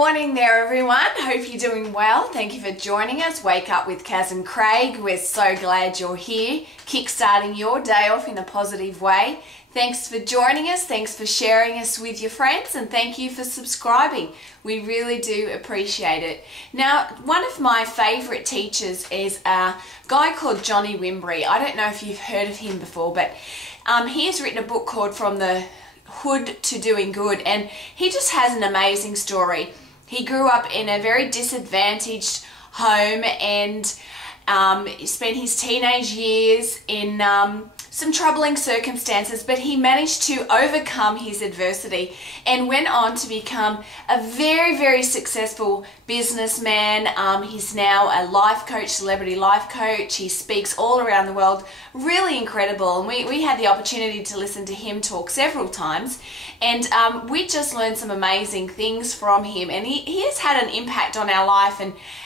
morning there, everyone. Hope you're doing well. Thank you for joining us. Wake Up with Kaz and Craig. We're so glad you're here, kickstarting your day off in a positive way. Thanks for joining us. Thanks for sharing us with your friends, and thank you for subscribing. We really do appreciate it. Now, one of my favorite teachers is a guy called Johnny Wimbrey. I don't know if you've heard of him before, but he has written a book called From the Hood to Doing Good, and he just has an amazing story. He grew up in a very disadvantaged home and spent his teenage years in some troubling circumstances, but he managed to overcome his adversity and went on to become a very, very successful businessman. He's now a life coach, celebrity life coach. He speaks all around the world. Really incredible. And we had the opportunity to listen to him talk several times, and we just learned some amazing things from him. And he has had an impact on our life,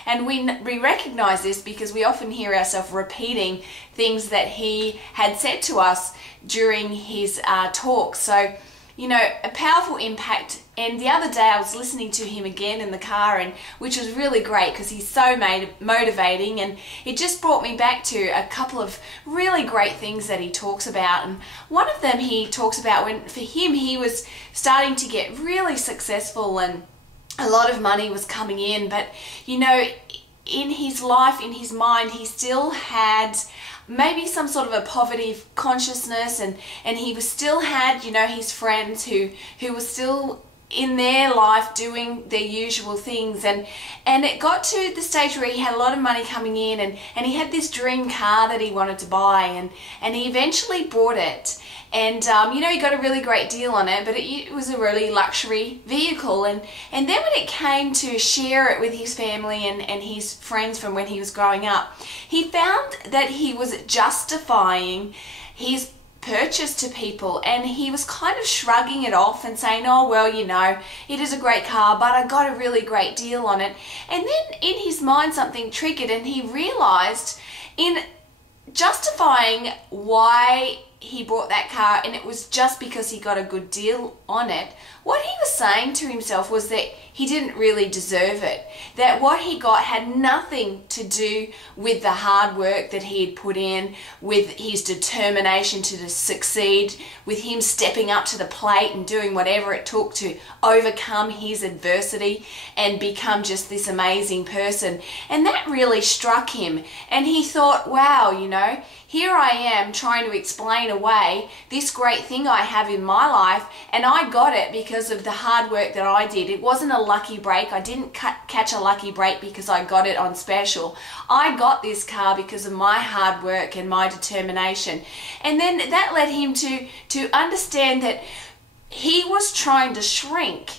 and we recognize this because we often hear ourselves repeating things that he had said to us during his talk. So, you know, a powerful impact. And the other day I was listening to him again in the car, and which was really great because he's so motivating, and it just brought me back to a couple of really great things that he talks about. And one of them, he talks about when for him he was starting to get really successful and a lot of money was coming in, but you know, in his life, in his mind, he still had maybe some sort of a poverty consciousness, and he was still had, you know, his friends who were still in their life doing their usual things, and it got to the stage where he had a lot of money coming in, and he had this dream car that he wanted to buy, and he eventually bought it. And you know, he got a really great deal on it, but it was a really luxury vehicle. And then when it came to share it with his family and his friends from when he was growing up, he found that he was justifying his purchase to people, and he was kind of shrugging it off and saying, oh well, you know, it is a great car, but I got a really great deal on it. And then in his mind something triggered, and he realized in justifying why he bought that car, and it was just because he got a good deal on it, what he was saying to himself was that he didn't really deserve it, that what he got had nothing to do with the hard work that he had put in, with his determination to succeed, with him stepping up to the plate and doing whatever it took to overcome his adversity and become just this amazing person. And that really struck him, and he thought, wow, you know, here I am trying to explain away this great thing I have in my life, and I got it because of the hard work that I did. It wasn't a lucky break. I didn't catch a lucky break because I got it on special. I got this car because of my hard work and my determination. And then that led him to understand that he was trying to shrink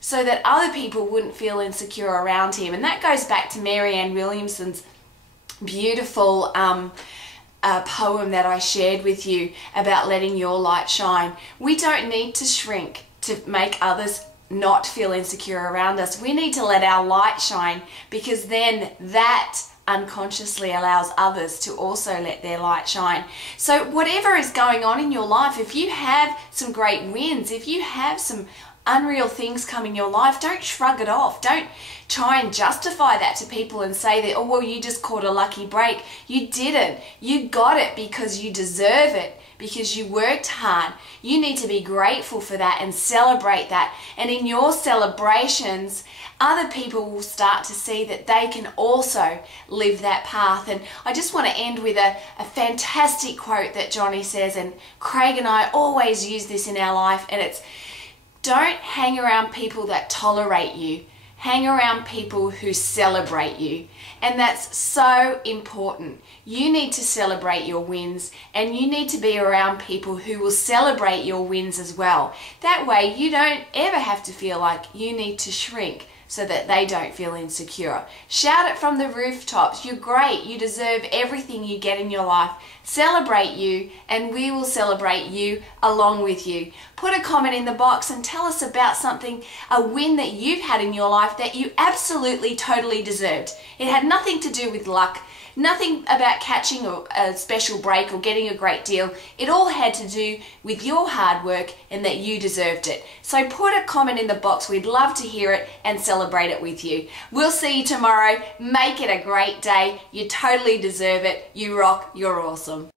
so that other people wouldn't feel insecure around him. And that goes back to Marianne Williamson's beautiful poem that I shared with you about letting your light shine. We don't need to shrink to make others not feel insecure around us. We need to let our light shine, because then that unconsciously allows others to also let their light shine. So whatever is going on in your life, if you have some great wins, if you have some unreal things come in your life, don't shrug it off. Don't try and justify that to people and say that, oh well, you just caught a lucky break. You didn't. You got it because you deserve it, because you worked hard. You need to be grateful for that and celebrate that. And in your celebrations, other people will start to see that they can also live that path. And I just want to end with a fantastic quote that Johnny says, and Craig and I always use this in our life, and it's, don't hang around people that tolerate you. Hang around people who celebrate you. And that's so important. You need to celebrate your wins, and you need to be around people who will celebrate your wins as well. That way you don't ever have to feel like you need to shrink so that they don't feel insecure. Shout it from the rooftops. You're great. You deserve everything you get in your life. Celebrate you, and we will celebrate you along with you. Put a comment in the box and tell us about something, a win that you've had in your life that you absolutely, totally deserved. It had nothing to do with luck. Nothing about catching a special break or getting a great deal. It all had to do with your hard work and that you deserved it. So put a comment in the box. We'd love to hear it and celebrate. celebrate it with you. We'll see you tomorrow. Make it a great day. You totally deserve it. You rock. You're awesome.